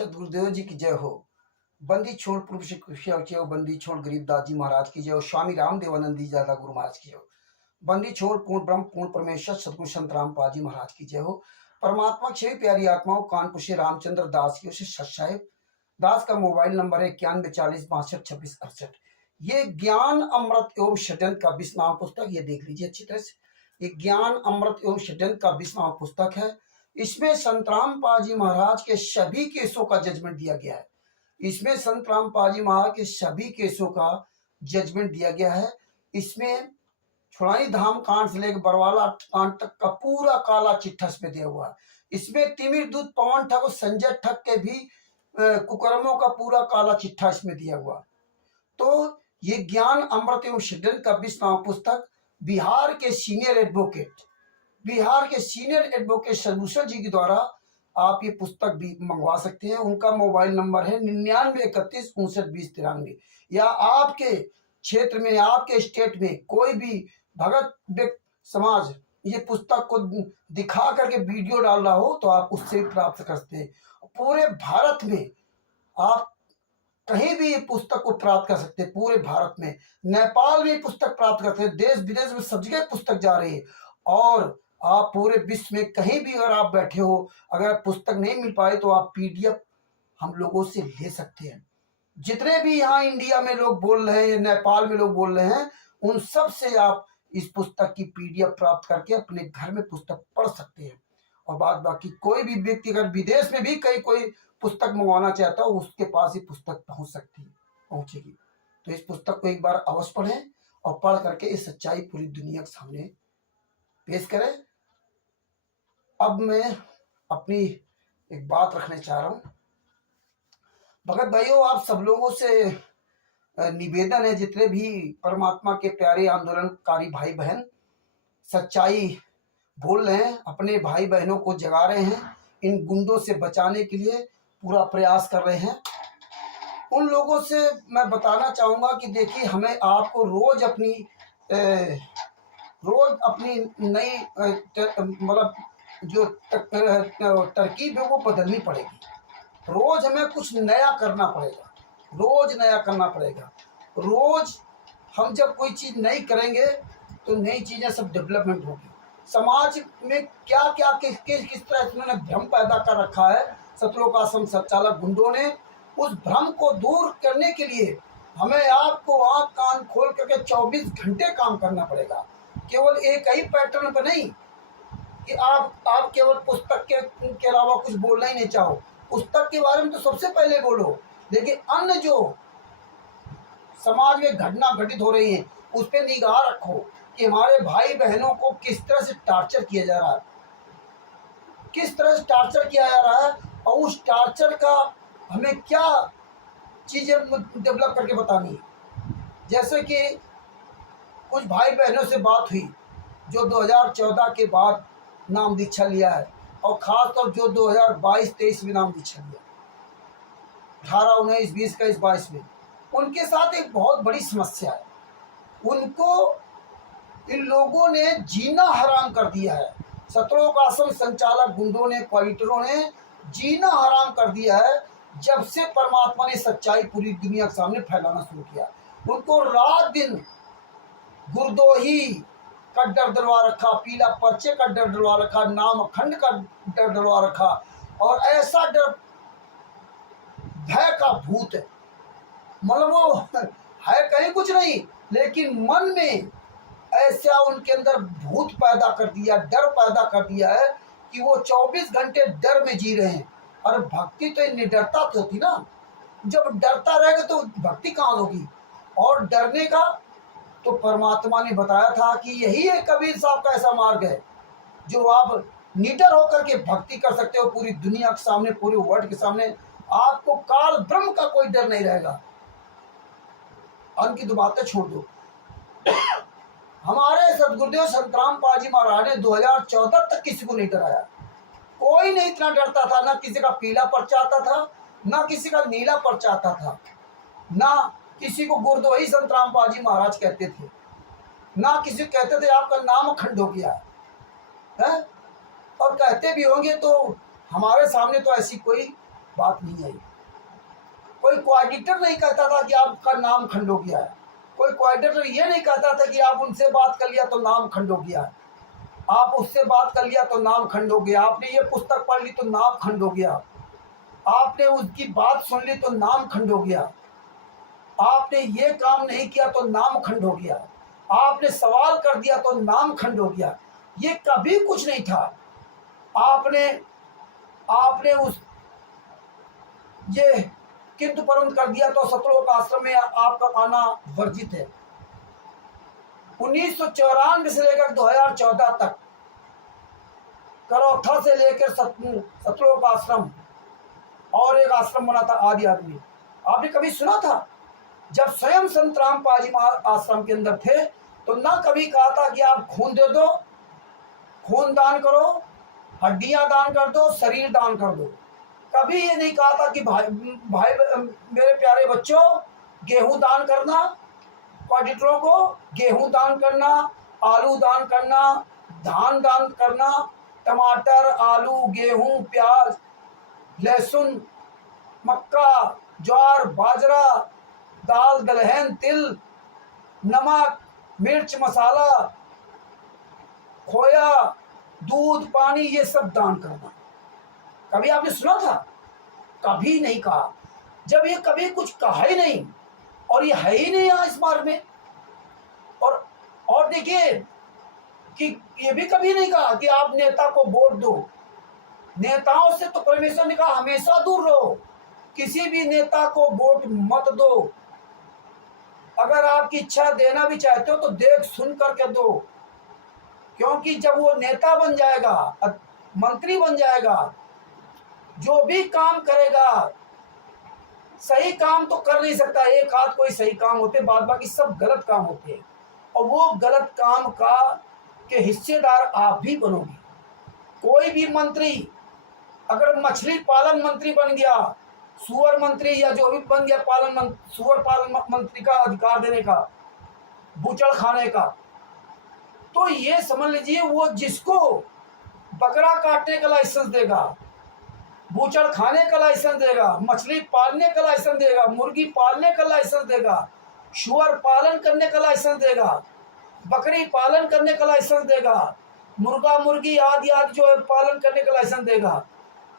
सदगुरुदेव जी की जय हो। बंदी छोड़ पूर्व शिक्षा की हो, बंदी छोड़ गरीबदास जी महाराज की जय हो, स्वामी रामदेवानंद जी दादा गुरु महाराज की जय हो। बंदी छोड़ पूर्ण ब्रह्म पूर्ण परमेश्वर सदगुरु संत रामपाल जी महाराज की जय हो। परमात्मा छह प्यारी आत्माओं कानपुर से रामचंद्र दास की ओर से सत साहिब दास का मोबाइल नंबर है 9140622668। ये ज्ञान अमृत एवं षड्यंत्र का 20वां पुस्तक, ये देख लीजिए अच्छी तरह से। ये ज्ञान अमृत एवं षड्यंत्र का 20वां पुस्तक है। इसमें संत रामपाल जी महाराज के सभी केसों का जजमेंट दिया गया है। इसमें संत रामपाल जी महाराज के सभी केसों का जजमेंट दिया गया है। इसमें छुड़ाई धाम कांड से लेकर बरवाला कांड तक का पूरा काला चिट्ठा इसमें दिया हुआ है। इसमें तिमिर दूत पवन ठग और संजय ठग के भी कुकर्मों का पूरा काला चिट्ठा इसमें दिया हुआ है। तो ये ज्ञान अमृत एवं षड्यंत्र का 20वां पुस्तक बिहार के सीनियर एडवोकेट सदभूषण जी के द्वारा आप ये पुस्तक भी मंगवा सकते हैं। उनका मोबाइल नंबर है 9931592093। या आपके क्षेत्र में, आपके स्टेट में कोई भी भगत समाज ये पुस्तक को दिखा करके वीडियो डाल रहा हो तो आप उससे भी प्राप्त कर सकते हैं। पूरे भारत में आप कहीं भी ये पुस्तक को प्राप्त कर सकते हैं। पूरे भारत में, नेपाल में पुस्तक प्राप्त करते हैं, देश विदेश में सब जगह पुस्तक जा रही है। और आप पूरे विश्व में कहीं भी अगर आप बैठे हो, अगर पुस्तक नहीं मिल पाए तो आप पीडीएफ हम लोगों से ले सकते हैं। जितने भी यहाँ इंडिया में लोग बोल रहे हैं या नेपाल में लोग बोल रहे हैं, उन सब से आप इस पुस्तक की पीडीएफ प्राप्त करके अपने घर में पुस्तक पढ़ सकते हैं। और बाकी कोई भी व्यक्ति अगर विदेश में भी कहीं कोई पुस्तक मंगवाना चाहता हो, उसके पास ही पुस्तक पहुंचेगी। तो इस पुस्तक को एक बार अवश्य पढ़ें और पढ़ करके इस सच्चाई पूरी दुनिया के सामने पेश करें। अब मैं अपनी एक बात रखने चाह रहा हूं। भगत भाइयों, आप सब लोगों से निवेदन है, जितने भी परमात्मा के प्यारे आंदोलनकारी भाई बहन सच्चाई बोल रहे हैं, अपने भाई बहनों को जगा रहे हैं, इन गुंडों से बचाने के लिए पूरा प्रयास कर रहे हैं, उन लोगों से मैं बताना चाहूँगा कि देखिए, हमें आपको रोज अपनी नई मतलब जो तरकीब है वो बदलनी पड़ेगी। रोज हमें कुछ नया करना पड़ेगा, रोज हम जब कोई चीज़ नई करेंगे तो नई चीज़ें सब डेवलपमेंट होगी। समाज में क्या क्या किस तरह इन्होंने भ्रम पैदा कर रखा है सतलोक आश्रम संचालक गुंडों ने, उस भ्रम को दूर करने के लिए हमें आपको आँख कान खोल करके 24 घंटे काम करना पड़ेगा। केवल एक ही पैटर्न पर नहीं कि आप केवल पुस्तक के अलावा कुछ बोलना ही नहीं चाहो। पुस्तक के बारे में तो सबसे पहले बोलो, लेकिन अन्य जो समाज में घटना घटित हो रही है उस पर निगाह रखो कि हमारे भाई बहनों को किस तरह से टार्चर किया जा रहा है, और उस टार्चर का हमें क्या चीज़ें डेवलप करके बतानी है। जैसे कि कुछ भाई बहनों से बात हुई जो 2014 के बाद नाम दीक्षा लिया है, और ख़ासतौर जो 2022-23 में नाम दीक्षा लिया, 18, 19, 20, 21, 22 में, उनके साथ एक बहुत बड़ी समस्या है। उनको इन लोगों ने जीना हराम कर दिया है। सतलोक आश्रम संचालक गुंडों ने, क्वाइटरों ने जीना हराम कर दिया है जब से परमात्मा ने सच्चाई पूरी दुनिया के सामने फैलाना शुरू किया। उनको रात दिन गुरदोही का डर डरवा रखा, पीला पर्चे का डर डरवा रखा, नाम अखंड का डर डरवा रखा, और ऐसा डर भय का भूत है। मतलब वो है कहीं कुछ नहीं, लेकिन मन में ऐसा उनके अंदर भूत पैदा कर दिया, डर पैदा कर दिया है कि वो 24 घंटे डर में जी रहे हैं। और भक्ति तो निडरता तो होती ना, जब डरता रहेगा तो भक्ति कहाँ होगी। और डरने का तो परमात्मा ने बताया था कि यही है कबीर साहब का ऐसा मार्ग है जो आप निडर होकर के भक्ति कर सकते हो पूरी दुनिया के सामने, पूरे वर्ल्ड के सामने। आपको काल ब्रह्म का कोई डर नहीं रहेगा। उनकी तो बातें छोड़ दो। हमारे सदगुरुदेव संत रामपाल जी महाराज ने 2014 तक किसी को नहीं डराया। कोई नहीं इतना डरता था, ना किसी का पीला पर्चा आता था, ना किसी का नीला पर्चा आता था, ना किसी को गुरदोही संत रामपाल जी महाराज कहते थे, ना किसी को कहते थे आपका नाम अखंड हो गया है। और कहते भी होंगे तो हमारे सामने तो ऐसी कोई बात नहीं आई। कोई कोऑर्डिनेटर नहीं कहता था कि आपका नाम खंड हो गया है। कोई कोऑर्डिनेटर ये नहीं कहता था कि आप उनसे बात कर लिया तो नाम खंड हो गया है, आप उससे बात कर लिया तो नाम खंड हो गया, आपने ये पुस्तक पढ़ ली तो नाम खंड हो गया, आपने उसकी बात सुन ली तो नाम खंड हो गया, आपने ये काम नहीं किया तो नाम खंड हो गया, आपने सवाल कर दिया तो नाम खंड हो गया। ये कभी कुछ नहीं था। आपने आपने उस ये किंतु परंतु कर दिया तो सतलोक आश्रम में आपका आना वर्जित है। 1994 से लेकर 2014 तक करौथा से लेकर सतलोक आश्रम और एक आश्रम बना था आदि आदमी। आपने कभी सुना था? जब स्वयं संत रामपाल जी आश्रम के अंदर थे तो ना कभी कहा था कि आप खून दे दो, खून दान करो, हड्डियां दान कर दो, शरीर दान कर दो। कभी ये नहीं कहा था कि भाई मेरे प्यारे बच्चों गेहूं दान करना, कोऑर्डिनेटरों को गेहूं दान करना, आलू दान करना, धान दान करना, टमाटर, आलू, गेहूं, प्याज, लहसुन, मक्का, ज्वार, बाजरा, दाल, दलहन, तिल, नमक, मिर्च, मसाला, खोया, दूध, पानी, ये सब दान करना। कभी आपने सुना था? कभी नहीं कहा। जब ये कभी कुछ कहा ही नहीं और ये है ही नहीं यहाँ इस मार्ग में। और देखिए कि ये भी कभी नहीं कहा कि आप नेता को वोट दो। नेताओं से तो परमेश्वर ने कहा हमेशा दूर रहो, किसी भी नेता को वोट मत दो। अगर आपकी इच्छा देना भी चाहते हो तो देख सुन करके दो, क्योंकि जब वो नेता बन जाएगा, मंत्री बन जाएगा, जो भी काम करेगा, सही काम तो कर नहीं सकता, एक आध कोई सही काम होते, बाद बाकी सब गलत काम होते हैं। और वो गलत काम के हिस्सेदार आप भी बनोगे। कोई भी मंत्री अगर मछली पालन मंत्री बन गया, सुअर मंत्री या जो भी बन गया सुअर पालन मंत्री का अधिकार देने का, बूचड़ खाने का, तो ये समझ लीजिए वो जिसको बकरा काटने का लाइसेंस देगा, बूचड़ खाने का लाइसेंस देगा, मछली पालने का लाइसेंस देगा, मुर्गी पालने का लाइसेंस देगा, शुअर पालन करने का लाइसेंस देगा, बकरी पालन करने का लाइसेंस देगा, मुर्गा मुर्गी आदि आदि जो है पालन करने का लाइसेंस देगा,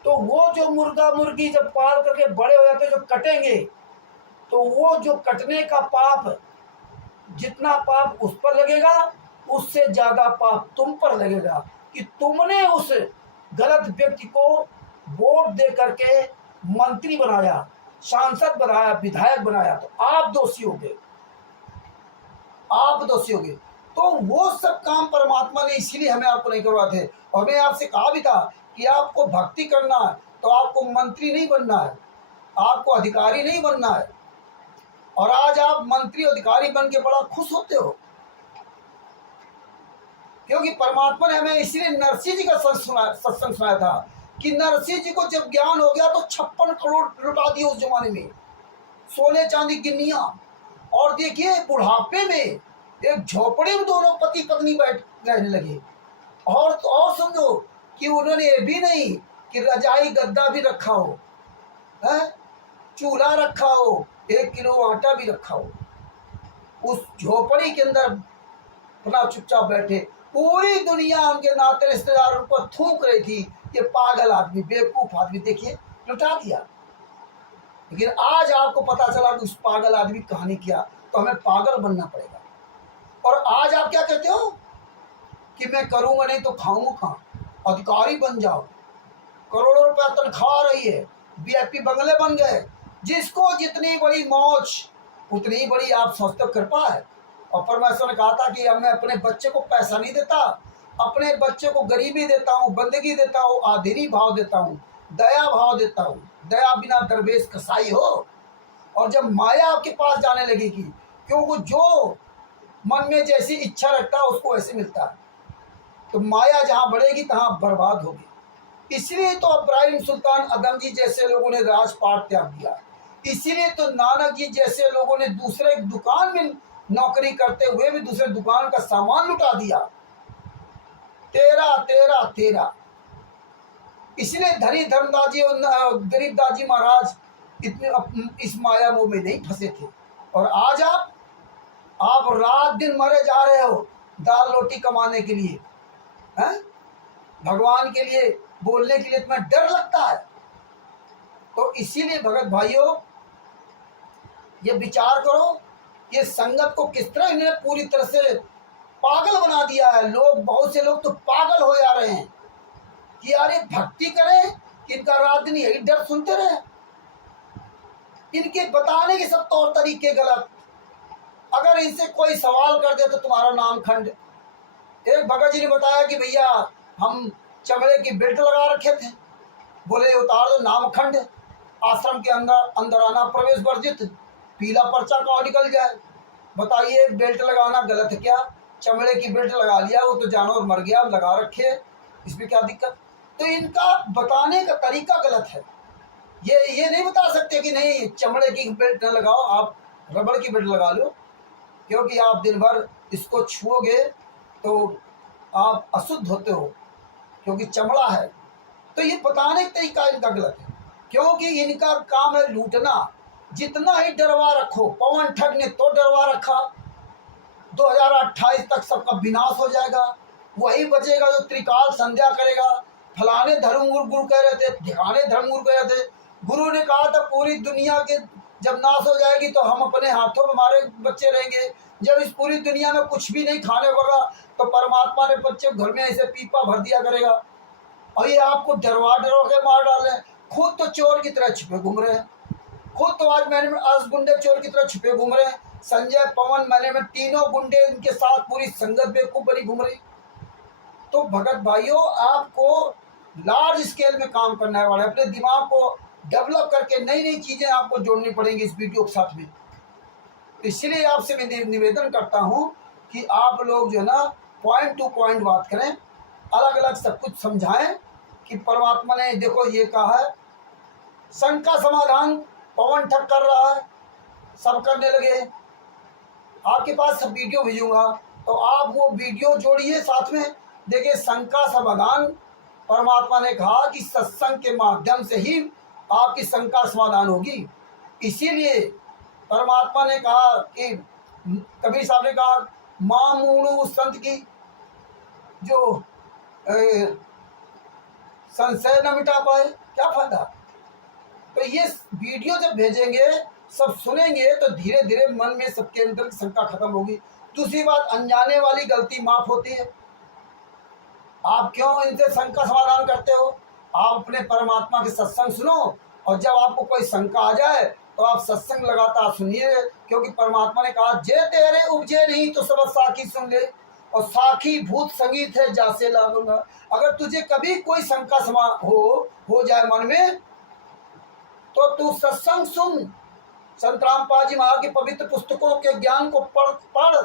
तो वो जो मुर्गा मुर्गी जब पाल करके बड़े हो जाते जो कटेंगे, तो वो जो कटने का पाप, जितना पाप उस पर लगेगा उससे ज्यादा पाप तुम पर लगेगा कि तुमने उस गलत व्यक्ति को वोट दे करके मंत्री बनाया, सांसद बनाया, विधायक बनाया, तो आप दोषी हो गए, आप दोषी हो गए। तो वो सब काम परमात्मा ने इसीलिए हमें आपको नहीं करवाए थे। और मैं आपसे कहा भी था कि आपको भक्ति करना है तो आपको मंत्री नहीं बनना है, आपको अधिकारी नहीं बनना है। और आज आप मंत्री अधिकारी बन के बड़ा खुश होते हो, क्योंकि परमात्मा ने हमें इसीलिए नरसिंह जी का सत्संग सुनाया था कि नरसिंह जी को जब ज्ञान हो गया तो 56 करोड़ लुटा दिए उस जमाने में, सोने चांदी गिन्नियां। और देखिए बुढ़ापे में एक झोपड़ी में दोनों पति पत्नी बैठ रहने लगे। और समझो कि उन्होंने ये भी नहीं कि रजाई गद्दा भी रखा हो, चूल्हा रखा हो, 1 किलो आटा भी रखा हो, उस झोपड़ी के अंदर अपना चुपचाप बैठे। पूरी दुनिया उनके नाते रिश्तेदार उनको थूक रही थी, ये पागल आदमी, बेवकूफ आदमी, देखिए लुटा दिया। लेकिन आज आपको पता चला कि उस पागल आदमी की कहानी क्या, तो हमें पागल बनना पड़ेगा। और आज आप क्या कहते हो कि मैं करूंगा नहीं तो खाऊंगा कहाँ? अधिकारी बन जाओ, करोड़ों रुपया तनख्वाह आ रही है, वीआईपी बंगले बन गए, जिसको जितनी बड़ी मौज उतनी बड़ी आप सोचते हो कृपा है। और परमेश्वर ने कहा था कि अब मैं अपने बच्चे को पैसा नहीं देता, अपने बच्चे को गरीबी देता हूँ, बंदगी देता हूँ, आधीनी भाव देता हूँ, दया भाव देता हूँ। दया बिना दरवेश कसाई हो। और जब माया आपके पास जाने लगेगी, क्योंकि जो मन में जैसी इच्छा रखता है उसको वैसे मिलता है, तो माया जहाँ बढ़ेगी तहाँ बर्बाद होगी। इसलिए तो इब्राहिम सुल्तान अदम जी जैसे लोगों ने राजपाट त्याग दिया, इसीलिए तो नानक जी जैसे लोगों ने दूसरे दुकान में नौकरी करते हुए भी दूसरे दुकान का सामान लुटा दिया। तेरा तेरा तेरा। इसलिए धनी धर्मदास और गरीबदास जी महाराज इतने इस माया मोह में नहीं फंसे थे। और आज आप रात दिन मरे जा रहे हो दाल रोटी कमाने के लिए, हैं? भगवान के लिए बोलने के लिए तुम्हें डर लगता है। तो इसीलिए भगत भाइयों, ये विचार करो, ये संगत को किस तरह इन्होंने पूरी तरह से पागल बना दिया है। लोग, बहुत से लोग तो पागल हो जा रहे हैं कि यार ये भक्ति करें कि इनका रात दिन यही डर सुनते रहे। इनके बताने के सब तौर तरीके गलत। अगर इनसे कोई सवाल कर दे तो तुम्हारा नाम खंड। एक भगत जी ने बताया कि भैया हम चमड़े की बेल्ट लगा रखे थे, बोले उतार दो, नाम खंड, आश्रम के अंदर आना प्रवेश वर्जित, पीला पर्चा कहाँ निकल जाए। बताइए, बेल्ट लगाना गलत है क्या? चमड़े की बेल्ट लगा लिया, वो तो जानवर मर गया, लगा रखे, इसमें क्या दिक्कत? तो इनका बताने का तरीका गलत है। ये नहीं बता सकते कि नहीं चमड़े की बेल्ट न लगाओ, आप रबड़ की बेल्ट लगा लो, क्योंकि आप दिन भर इसको छुओगे तो आप अशुद्ध होते हो, क्योंकि चमड़ा है। तो ये बताने का तरीका इनका गलत है, क्योंकि इनका काम है लूटना। जितना ही डरवा रखो, पवन ठग ने तो डरवा रखा 2028 तक सबका विनाश हो जाएगा, वही बचेगा जो त्रिकाल संध्या करेगा। फलाने धर्मगुरु कह रहे थे, ढिकाने धर्मगुरु कह रहे थे। गुरु ने कहा था पूरी दुनिया के जब नाश हो जाएगी तो हम अपने हाथों में हमारे बच्चे रहेंगे। जब इस पूरी दुनिया में कुछ भी नहीं खाने होगा तो परमात्मा ने बच्चे घर में ऐसे पीपा भर दिया करेगा। और ये आपको डरवा के मार डाले। खुद तो चोर की तरह छिपे घूम रहे हैं, खुद तो आज मैनेजमेंट आज गुंडे चोर की तरह छिपे घूम रहे हैं। संजय, पवन, मैनेजमेंट, तीनों गुंडे इनके साथ पूरी संगत बेवकूफ बनी घूम रही। तो भगत भाइयों, आपको लार्ज स्केल में काम करना है वाले, अपने दिमाग को डेवलप करके नई नई चीजें आपको जोड़नी पड़ेंगी इस वीडियो के साथ में। इसलिए आपसे मैं निवेदन करता हूं कि आप लोग जो है ना पॉइंट टू पॉइंट बात करें, अलग अलग सब कुछ समझाएं कि परमात्मा ने देखो ये कहा है। संघ का समाधान पवन ठग कर रहा है, सब करने लगे। आपके पास सब वीडियो भेजूंगा तो आप वो वीडियो जोड़िए साथ में। देखिए, संघ का समाधान परमात्मा ने कहा कि सत्संग के माध्यम से ही आपकी संघ का समाधान होगी। इसीलिए परमात्मा ने कहा कि कबीर साहब ने कहा, मां मूणु उस संत की जो संशय न मिटा पाए, क्या फायदा। तो ये वीडियो जब भेजेंगे, सब सुनेंगे, तो धीरे धीरे मन में सबके अंदर की शंका खत्म होगी। दूसरी बात, अनजाने वाली गलती माफ होती है। आप क्यों इनसे संघ का समाधान करते हो? आप अपने परमात्मा के सत्संग सुनो, और जब आपको कोई शंका आ जाए तो आप सत्संग लगातार सुनिए, क्योंकि परमात्मा ने कहा, जे तेरे उपजे नहीं तो सब साखी सुन ले, और साखी भूत संगीत है जासे लागूंगा। अगर तुझे कभी कोई शंका समा हो जाए मन में, तो तू सत्संग सुन, संत रामपाल जी महाराज की पवित्र पुस्तकों के ज्ञान को पढ़।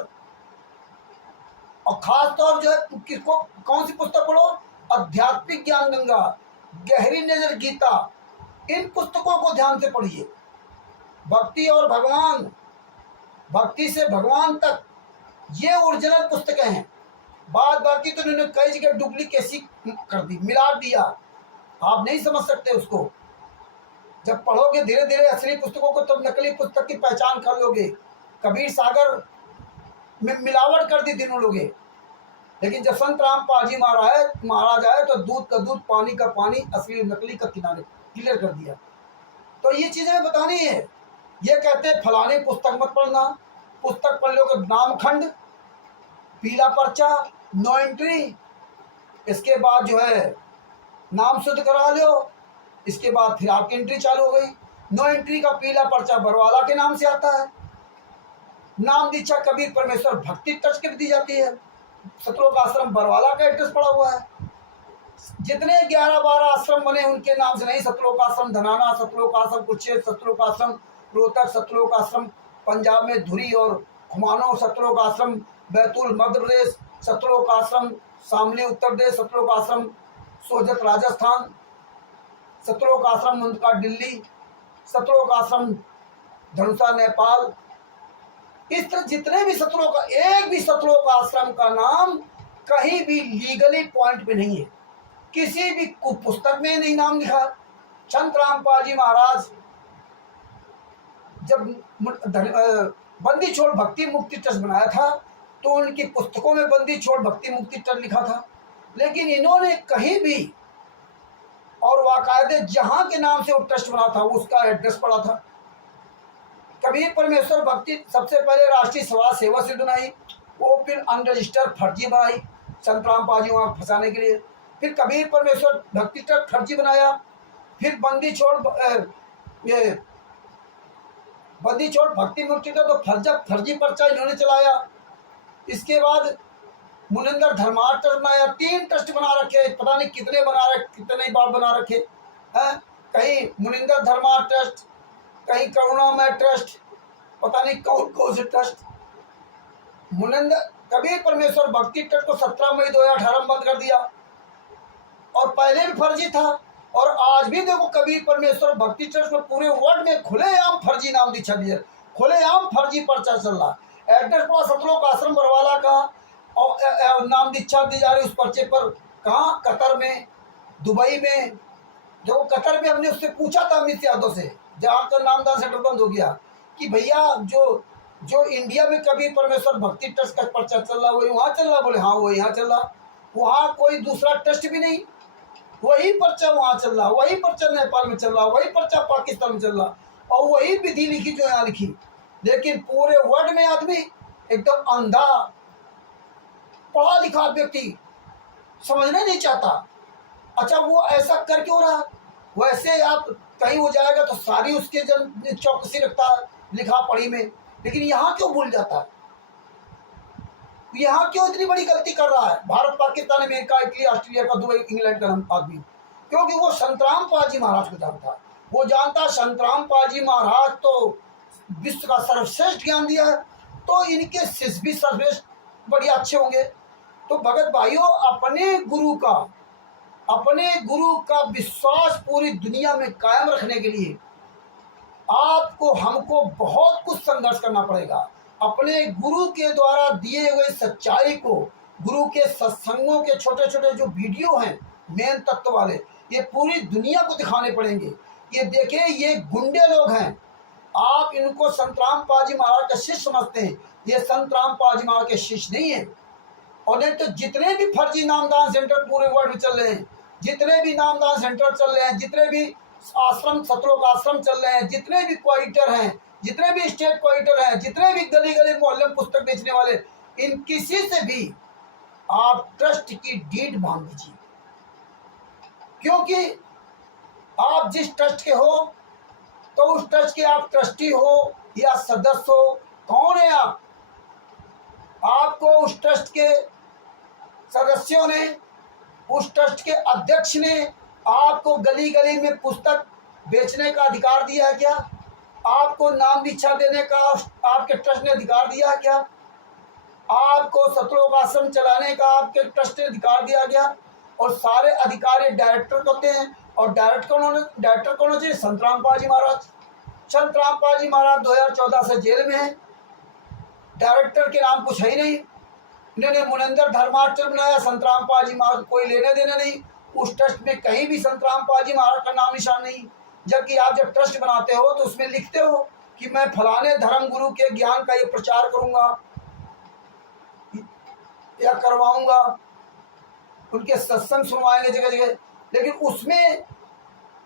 और खास तौर जो है किसको, कौन सी पुस्तक पढ़ो? आध्यात्मिक ज्ञान गंगा, गहरी नजर गीता, इन पुस्तकों को ध्यान से पढ़िए। भक्ति और भगवान, भक्ति से भगवान तक, ये ओरिजिनल पुस्तकें हैं। बाद बाकी तो इन्होंने कई जगह डुप्लीकेसी कर दी, मिला दिया। आप नहीं समझ सकते उसको। जब पढ़ोगे धीरे धीरे असली पुस्तकों को, तब नकली पुस्तक की पहचान कर लोगे। कबीर सागर में मिलावट कर दी तीनों लोगे, लेकिन जब संत रामपाल जी महाराज आए तो दूध का दूध, पानी का पानी, असली नकली का किनारे क्लियर कर दिया। तो ये चीजें बतानी है। ये कहते हैं फलाने पुस्तक मत पढ़ना, पुस्तक पढ़ लो तो नाम खंड, पीला पर्चा, नो एंट्री। इसके बाद जो है नाम शुद्ध करा लो, इसके बाद फिर आपकी एंट्री चालू हो गई। नो एंट्री का पीला पर्चा बरवाला के नाम से आता है। नाम दीक्षा कबीर परमेश्वर भक्ति टच कर दी जाती है। सतलोक आश्रम बरवाला का एड्रेस पड़ा हुआ है। जितने 11-12 आश्रम बने उनके नाम से नहीं, सतलोक आश्रम धनाना, सतलोक आश्रम कुरुक्षेत्र, सतलोक आश्रम रोहतक, सतलोक आश्रम पंजाब में धुरी और खुमानो, सतलोक आश्रम बैतूल मध्य प्रदेश, सतलोक आश्रम शामली उत्तर प्रदेश, सतलोक आश्रम सोजत राजस्थान, सतलोक आश्रम मुंदका दिल्ली, सतलोक आश्रम धनुषा नेपाल। इस तरह जितने भी सतलोक, एक भी सतलोक आश्रम का नाम कहीं भी लीगली पॉइंट पे नहीं है किसी भी पुस्तक में नहीं नाम लिखा। संत रामपाल जी महाराज जब बंदी छोड़ भक्ति मुक्ति ट्रस्ट बनाया था तो उनकी पुस्तकों में बंदी छोड़ भक्ति मुक्ति ट्रस्ट लिखा था, लेकिन इन्होंने कहीं भी और वाकायदे जहां के नाम से वो ट्रस्ट बना था उसका एड्रेस पड़ा था। कबीर परमेश्वर भक्ति सबसे पहले राष्ट्रीय समाज सेवा से बनाई, वो फिर अनरजिस्टर्ड फर्जी बनाई संत रामपाल जी वहाँ फंसाने के लिए। फिर कबीर परमेश्वर भक्ति ट्रस्ट फर्जी बनाया, फिर बंदी छोड़ भक्ति मुक्ति का तो फर्जी पर्चा इन्होंने चलाया। इसके बाद मुनिंदर धर्मार्थ ट्रस्ट बनाया, 3 ट्रस्ट बना रखे, पता नहीं कितने कितने बार बना रखे हैं। कहीं मुनिंदर धर्मार्थ ट्रस्ट, कहीं करुणामय ट्रस्ट, पता नहीं कौन से ट्रस्ट। मुनिंदर कबीर परमेश्वर भक्ति ट्रस्ट को 17 मई 2018 में बंद कर दिया, और पहले भी फर्जी था और आज भी देखो कबीर परमेश्वर भक्ति ट्रस्ट में पूरे वर्ल्ड में खुलेआम फर्जी नाम दीक्षा दिया, खुलेआम फर्जी पर्चा चल रहा। एड्रेस पड़ा सतलोक आश्रम बरवाला का और नाम दीक्षा दी जा रही उस पर्चे पर। कहाँ? कतर में, दुबई में। जो कतर में हमने उससे पूछा था अमित यादव से, जहाँ का नामदान सेंटर बंद हो गया, कि भैया जो इंडिया में कबीर परमेश्वर भक्ति ट्रस्ट का पर्चा चल रहा वही वहाँ चल रहा? बोले हाँ वो यहाँ चल रहा। वहाँ कोई दूसरा ट्रस्ट भी नहीं, वही पर्चा वहाँ चल रहा, वही पर्चा नेपाल में चल रहा, वही पर्चा पाकिस्तान में चल रहा, और वही विधि लिखी जो यहाँ लिखी। लेकिन पूरे वर्ल्ड में आदमी एकदम अंधा पढ़ा लिखा व्यक्ति समझना नहीं चाहता। अच्छा वो ऐसा कर क्यों रहा? वैसे आप कहीं हो जाएगा तो सारी उसके चौकसी रखता है लिखा पढ़ी में, लेकिन यहाँ क्यों भूल जाता है? यहाँ क्यों इतनी बड़ी गलती कर रहा है? Bharat, Pakistan, America, Italy, Australia का, दुबई, इंग्लैंड का आदमी, क्योंकि वो संत रामपाल जी महाराज को जानता। वो जानता संत रामपाल जी महाराज तो विश्व का सर्वश्रेष्ठ ज्ञान दिया है, तो इनके शिष्य भी सर्वश्रेष्ठ बढ़िया अच्छे होंगे। तो भगत भाइयों, अपने गुरु का विश्वास पूरी दुनिया में कायम रखने के लिए आपको हमको बहुत कुछ संघर्ष करना पड़ेगा। अपने गुरु के द्वारा दिए हुए सच्चाई को, गुरु के सत्संगों के छोटे छोटे जो वीडियो हैं मेन तत्व वाले, ये पूरी दुनिया को दिखाने पड़ेंगे। ये देखें, ये गुंडे लोग हैं, आप इनको संत रामपाल जी महाराज का शिष्य समझते हैं, ये संत रामपाल जी महाराज के शिष्य नहीं है। और नहीं तो जितने भी फर्जी नामदान सेंटर पूरे वर्ल्ड में चल रहे हैं, जितने भी नामदान सेंटर चल रहे हैं, जितने भी आश्रम, सतलोक आश्रम चल रहे हैं, जितने भी क्वाइटर हैं, जितने भी स्टेट क्वाइटर हैं, जितने भी गली गली मोहल्ले में पुस्तक बेचने वाले, इन किसी से भी आप ट्रस्ट की डीड मांग लीजिए, क्योंकि आप जिस ट्रस्ट के हो तो उस ट्रस्ट के आप ट्रस्टी हो या सदस्य हो। कौन है आप? आपको उस ट्रस्ट के सदस्यों ने, उस ट्रस्ट के अध्यक्ष ने आपको गली गली में पुस्तक बेचने का अधिकार दिया है क्या? आपको नाम दीक्षा देने का आपके ट्रस्ट ने अधिकार दिया है क्या? आपको सतलोक आश्रम चलाने का आपके ट्रस्ट ने अधिकार दिया गया? और सारे अधिकारी डायरेक्टर होते हैं, और डायरेक्टर कौन होते हैं? संत रामपाल जी महाराज। संत रामपाल जी महाराज 2014 से जेल में हैं, डायरेक्टर के नाम कुछ है ही नहीं। इन्होंने मुनिंदर धर्मार्थ बनाया, संत रामपाल जी महाराज कोई लेने देने नहीं, उस ट्रस्ट में कहीं भी संत रामपाल जी महाराज का नाम निशान नहीं। जबकि आप जब ट्रस्ट बनाते हो तो उसमें लिखते हो कि मैं फलाने धर्म गुरु के ज्ञान का ये प्रचार करूंगा या करवाऊंगा, उनके सत्संग सुनवाएंगे जगह जगह। लेकिन उसमें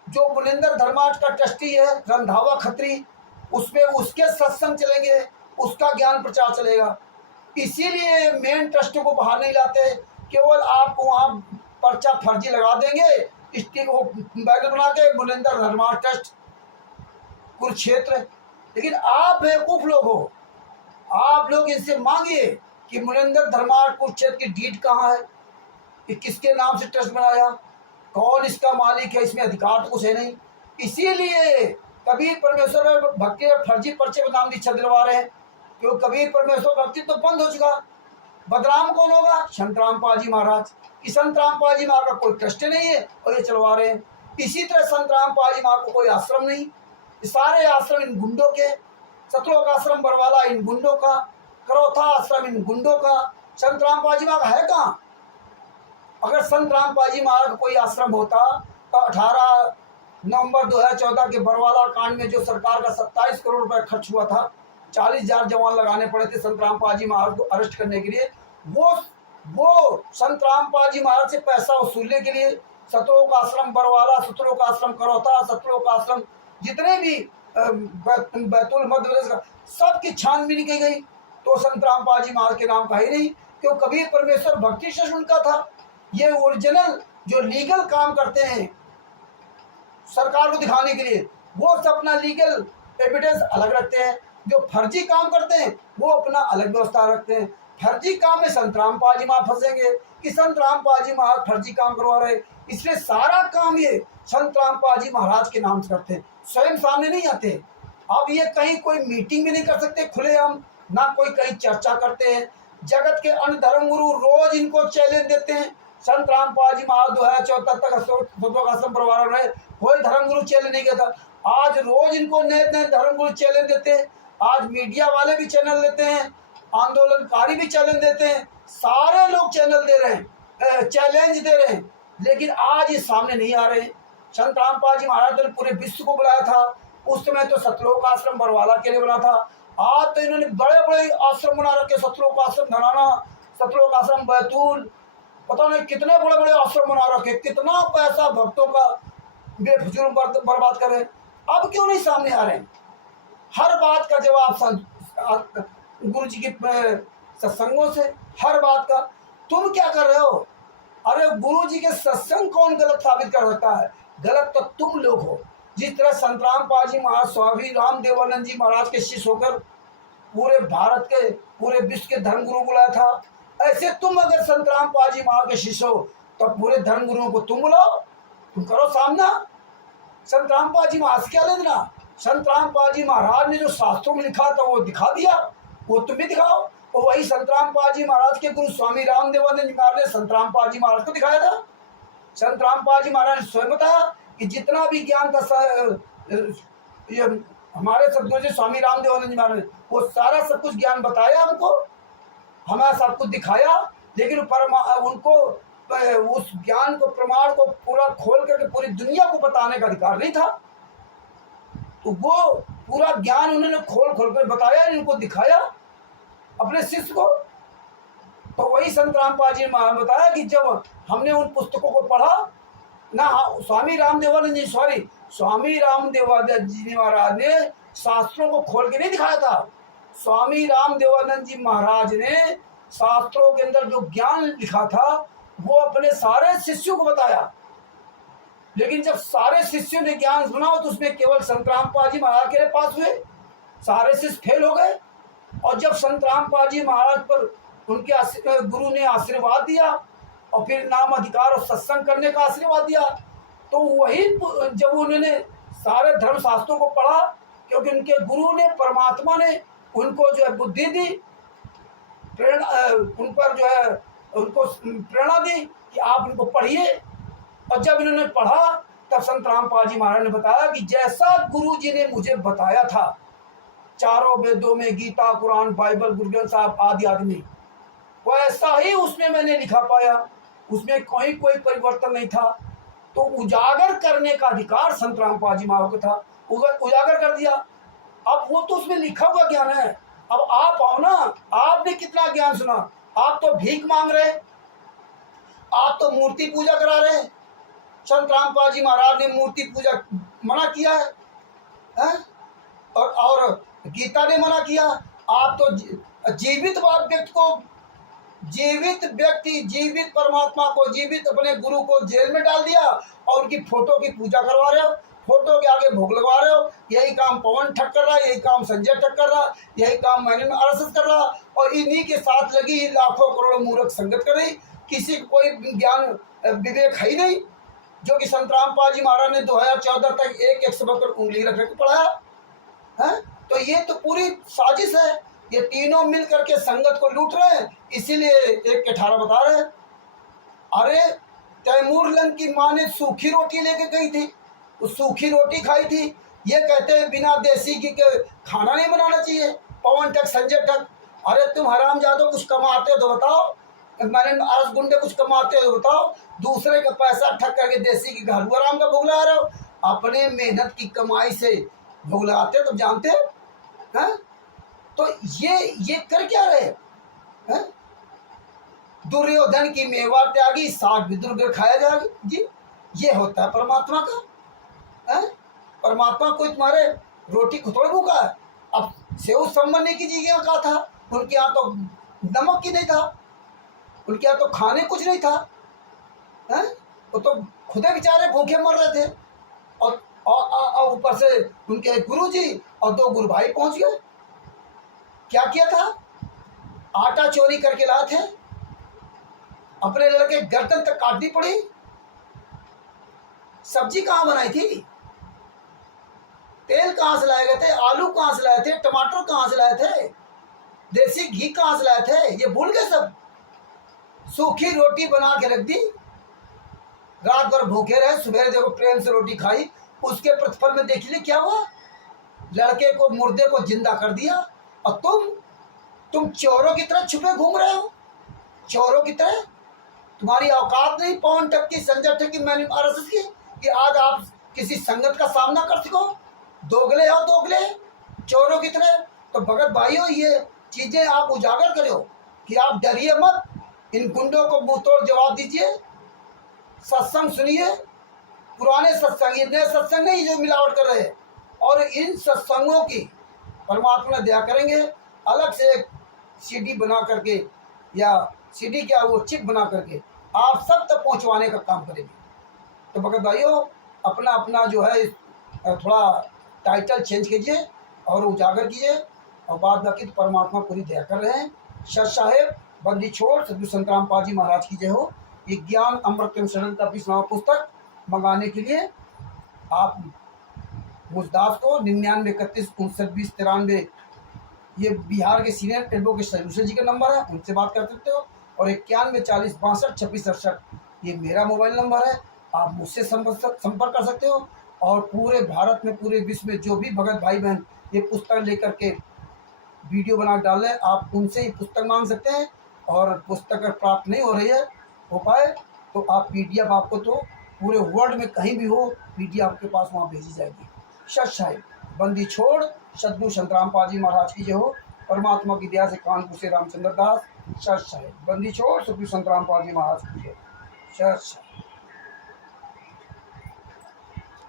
जो मुनिंदर धर्मार्थ का ट्रस्टी है रंधावा खत्री, उसमें उसके सत्संग चलेंगे, उसका ज्ञान प्रचार चलेगा। इसीलिए मेन ट्रस्ट को बाहर नहीं लाते, केवल आपको वहाँ पर्चा फर्जी लगा देंगे, इसके वो बैनर बना के मुनिंदर धर्मार्थ ट्रस्ट कुरुक्षेत्र। लेकिन आप बेवकूफ लोग हो, आप लोग इनसे मांगिए कि मुनिंदर धर्मार्थ कुरुक्षेत्र की डीड कहाँ है, कि किसके नाम से ट्रस्ट बनाया, कौन इसका मालिक है, इसमें अधिकार तो कुछ है नहीं। इसीलिए कबीर परमेश्वर भक्ति फर्जी पर्चे पर नाम दीक्षा दिलवा रहे हैं, क्योंकि कबीर परमेश्वर भक्ति तो बंद हो चुका। बदनाम कौन होगा? संत रामपाल जी महाराज। कि संत रामपाल जी महाराज का कोई ट्रस्ट नहीं है और ये चलवा रहे हैं। इसी तरह संत रामपाल जी महाराज को कोई आश्रम नहीं, सारे आश्रम इन गुंडों के। सतलोक आश्रम बरवाला इन गुंडों का, करौथा आश्रम इन गुंडों का। संत रामपाल जी महाराज है कहाँ? अगर संत रामपाल महाराज का कोई आश्रम होता तो 18 नवंबर 2014 के बरवाला कांड में जो सरकार का 27 करोड़ रुपए खर्च हुआ था, 40,000 जवान लगाने पड़े थे संत रामपाल महाराज को अरेस्ट करने के लिए। वो संत रामपाल महाराज से पैसा वसूलने के लिए सतलोक आश्रम बरवाला, सतलोक आश्रम करौता, सतलोक आश्रम जितने भी बैतूल मध्य प्रदेश का सबकी छानबीन की गई, तो संत रामपाल महाराज के नाम का ही नहीं, क्यों कबीर परमेश्वर भक्ति से उनका था। ये ओरिजिनल जो लीगल काम करते हैं सरकार को दिखाने के लिए, वो सब अपना लीगल एविडेंस अलग रखते हैं। जो फर्जी काम करते हैं वो अपना अलग व्यवस्था रखते हैं। फर्जी काम में संत रामपाल जी महाराज फंसेंगे कि संत रामपाल जी महाराज फर्जी काम करवा रहे, इसलिए सारा काम ये संत रामपाल जी महाराज के नाम से करते हैं, स्वयं सामने नहीं आते। अब ये कहीं कोई मीटिंग भी नहीं कर सकते खुलेआम, ना कोई कहीं चर्चा करते हैं। जगत के अन्य धर्मगुरु रोज इनको चैलेंज देते हैं। संत रामपाल जी महाराज 2014 तक सतलोक आश्रम परवार रहे, कोई धर्मगुरु चैलेंज नहीं करता। आज रोज इनको नए नए धर्मगुरु चैलेंज देते हैं। आज मीडिया वाले भी चैनल देते हैं, आंदोलनकारी भी चैलेंज देते हैं, सारे लोग चैनल दे रहे हैं, चैलेंज दे रहे हैं, लेकिन आज ये सामने नहीं आ रहे हैं। संत रामपाल जी महाराज ने पूरे विश्व को बुलाया था, उस समय तो सतलोक आश्रम बरवाला के लिए बना था। आज तो इन्होंने बड़े बड़े आश्रम बना रखे, सतलोक आश्रम धनाना, सतलोक आश्रम बैतूल, पता नहीं कितने बड़े बड़े आश्रम बना रखे, कितना पैसा भक्तों का बेफिजूल बर्बाद कर रहे हैं। अब क्यों नहीं सामने आ रहे हैं? हर बात का जवाब गुरु जी के सत्संगों से, हर बात का। तुम क्या कर रहे हो? अरे गुरु जी के सत्संग कौन गलत साबित कर सकता है? गलत तो तुम लोग हो। जिस तरह संत रामपाल जी महाराज स्वामी राम देवानंद जी महाराज के शिष्य होकर पूरे भारत के, पूरे विश्व के धर्मगुरु बुलाया था, ऐसे तुम अगर संत रामपाल जी महाराज के शिष्य हो तो पूरे धर्मगुरुओं को तुम बुलाओ, तुम करो सामना। संत रामपाल जी महाराज क्या लेना? संत रामपाल जी महाराज ने जो शास्त्रों में लिखा था वो दिखा दिया, वो तुम भी दिखाओ। और वही संत रामपाल जी महाराज के गुरु स्वामी राम देवानंद जी महाराज ने संत रामपाल जी महाराज को दिखाया था। संत रामपाल जी महाराज ने स्वयं बताया कि जितना भी ज्ञान था ये हमारे सदगुरु जी स्वामी राम देवानंद जी महाराज ने वो सारा सब कुछ ज्ञान बताया हमको, हमें सब कुछ दिखाया, लेकिन उनको उस ज्ञान को, प्रमाण को पूरा खोल करके पूरी दुनिया को बताने का अधिकार नहीं था। तो वो पूरा ज्ञान उन्होंने खोल खोल कर बताया, इनको दिखाया अपने शिष्य को। तो वही संत रामपाल जी ने बताया कि जब हमने उन पुस्तकों को पढ़ा ना, स्वामी राम देवानंद जी महाराज ने शास्त्रों को खोल के नहीं दिखाया था। स्वामी राम देवानंद जी महाराज ने शास्त्रों के अंदर जो ज्ञान लिखा था वो अपने सारे शिष्यों को बताया, लेकिन जब सारे शिष्यों ने ज्ञान सुना तो उसमें केवल संत रामपाल जी महाराज के पास हुए, सारे शिष्य फेल हो गए। और जब संत रामपाल जी महाराज पर उनके गुरु ने आशीर्वाद दिया और फिर नाम अधिकार और सत्संग करने का आशीर्वाद दिया, तो वही जब उन्होंने सारे धर्मशास्त्रों को पढ़ा, क्योंकि उनके गुरु ने, परमात्मा ने उनको जो है बुद्धि दी, प्रेरणा, उन पर जो है उनको प्रेरणा दी कि आप इनको पढ़िए। और जब इन्होंने पढ़ा तब संत रामपाल जी महाराज ने बताया कि जैसा गुरु जी ने मुझे बताया था, चारों वेदों में गीता, कुरान, बाइबल, गुरु ग्रंथ साहब आदि आदमी, वैसा ही उसमें मैंने लिखा पाया, उसमें कोई परिवर्तन नहीं था। तो उजागर करने का अधिकार संत रामपाल जी महाराज को था, उजागर कर दिया। अब वो तो उसमें लिखा हुआ ज्ञान है। अब आप आओ ना, आपने कितना ज्ञान सुना, आप तो भीख मांग रहे, आप तो मूर्ति पूजा करा रहे। संत रामपाल जी महाराज ने मूर्ति पूजा मना किया है? और गीता ने मना किया। आप तो जीवित व्यक्ति को, जीवित परमात्मा को, जीवित अपने गुरु को जेल में डाल दिया और उनकी फोटो की पूजा करवा रहे हो, फोटो के आगे भोग लगवा रहे हो। यही काम पवन ठग कर रहा है, यही काम संजय ठग कर रहा, यही काम मैंने RSS कर रहा, और इन्हीं के साथ लगी लाखों करोड़ों मूर्ख संगत कर रही। किसी को कोई ज्ञान विवेक है ही नहीं, जो कि संत रामपाल जी महाराज ने 2014 तक एक शब्द पर उंगली रख के पढ़ाया है। तो ये तो पूरी साजिश है, ये तीनों मिल करके संगत को लूट रहे हैं। इसीलिए 1:18 बता रहे हैं, अरे तैमूर लंग की माँ ने सूखी रोटी लेके गई थी, तो सूखी रोटी खाई थी। ये कहते हैं बिना देसी घी के खाना नहीं बनाना चाहिए, पवन ठग, संजय ठग। अरे तुम हरामजादो कुछ कमाते हो तो बताओ, मैंने आज गुंडे कुछ कमाते हो बताओ, दूसरे का पैसा ठग करके देसी की घालू आराम का भुगला रहे हो, अपने मेहनत की कमाई से भुगलाते तो जानते हैं। तो ये कर क्या रहे हैं? दुर्योधन की मेवा त्यागी, साग भी दुर्ग खाया जाएगा जी। ये होता है परमात्मा का है। परमात्मा कोई तुम्हारे रोटी खुतोड़ भूखा है। अब सेव संबंध की कीजिएगा कहा था, उनके यहाँ तो नमक ही नहीं था, उनके यहाँ तो खाने कुछ नहीं था है। वो तो खुदे बेचारे भूखे मर रहे थे, और ऊपर से उनके गुरुजी और 2 गुरु भाई पहुंच गए। क्या किया था? आटा चोरी करके लाए थे, अपने लड़के गर्दन तक काटनी पड़ी। सब्जी कहाँ बनाई थी? तेल कहाँ से लाए गए थे? आलू कहाँ से लाए थे? टमाटर कहाँ से लाए थे? देसी घी कहाँ से लाए थे? ये भूल गए सब। सूखी रोटी बना के रख दी, रात भर भूखे रहे, सुबह देखो प्रेम से रोटी खाई, उसके प्रतिफल में देख लीजिए क्या हुआ। लड़के को, मुर्दे को जिंदा कर दिया। और तुम चोरों की तरह छुपे घूम रहे हो, चोरों की तरह। तुम्हारी औकात नहीं पौन टक की, संजय टक की, मैंने आरएसएस की, कि आज आप किसी संगत का सामना कर सको। दोगले हो, दोगले चोरों की तरह। तो भगत भाइयों, ये चीजें आप उजागर करो कि आप डरिए मत, इन गुंडों को मुंह तोड़ जवाब दीजिए। सत्संग सुनिए, पुराने सत्संग, ये नए सत्संग नहीं जो मिलावट कर रहे हैं। और इन सत्संगों की परमात्मा दया करेंगे, अलग से एक सीडी बना करके, या सीडी क्या, वो चिप बना करके आप सब तक पहुंचवाने का काम करेंगे। तो भगत भाइयों, अपना अपना जो है थोड़ा टाइटल चेंज कीजिए और उजागर कीजिए, और बाद बाकी तो परमात्मा पूरी दया कर रहे हैं। सत साहेब बंदी छोड़ सदगुरु संत रामपाल जी महाराज की जय हो। ये ज्ञान अमृतम शरण का 20वां पुस्तक मंगाने के लिए आप मुझदास को 99 31 59 20 93, ये बिहार के सीनियर एडवोकेट सरूषा जी का नंबर है, उनसे बात कर सकते हो। और 91 40 62 26 68, ये मेरा मोबाइल नंबर है, आप मुझसे संपर्क कर सकते हो। और पूरे भारत में, पूरे विश्व में जो भी भगत भाई बहन ये पुस्तक लेकर के वीडियो बना डाल रहे हैं, आप उनसे ही पुस्तक मांग सकते हैं। और पुस्तक अगर प्राप्त नहीं हो रही है, हो पाए तो आप PDF, आपको तो पूरे वर्ल्ड में कहीं भी हो, PDF आपके पास वहाँ भेजी जाएगी। सत साहिब बंदी छोड़ सदगुरु संत रामपाल जी महाराज की जय हो। परमात्मा की दया से कानपुर से रामचंद्र दास। सत साहिब बंदी छोड़ सदगुरु संत रामपाल जी महाराज की जय। सत साहिब।